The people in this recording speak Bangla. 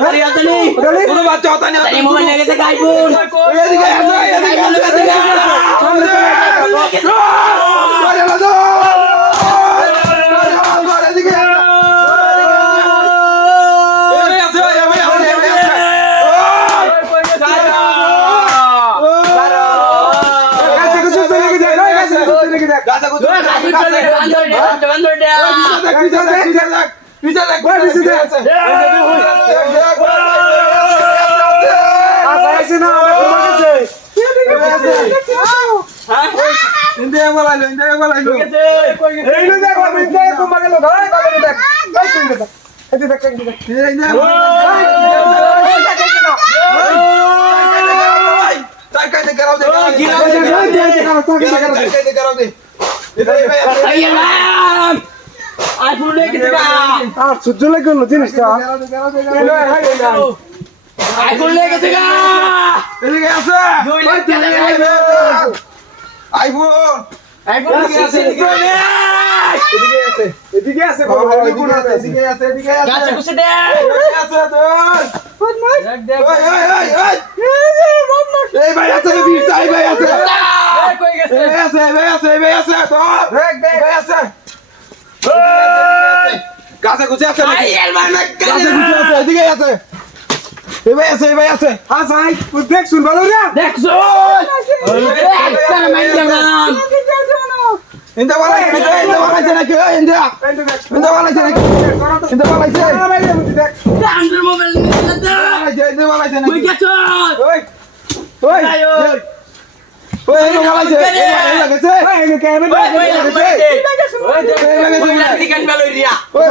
তাড়াতাড়ি আসেনি কোনো বাচ্চা হতা না তাই মোবাইল লেগে থেকে আইফোন এদিকে আসো এদিকে ধরে না তো এদিকে আইফোন লেগে থেকে আর সহ্য লাগে না জিনিসটা আইফোন লেগে থেকে এদিকে আছে আইফোন আইফোন লেগে আছে এদিকে আছে গাছে কুছে দে এই ভাই আছে বীর চাই ভাই আছে কই গেছে গাছে গুছে আছে আইয়ার মানে গাছে গুছে আছে এদিকে আছে এই ভাই আছে হ্যাঁ ভাই দেখ শুন ভালো রে দেখছো একটা মাইন্ড নাম ইন্দা বালাইছে নাকি ইন্দা বালাইছে আন্ডার মোবাইল নিয়ে দে ইন্দা বালাইছে কই গেছো ওই বালাইছে গেছে ওই চিকেন ভালো রিয়া ওই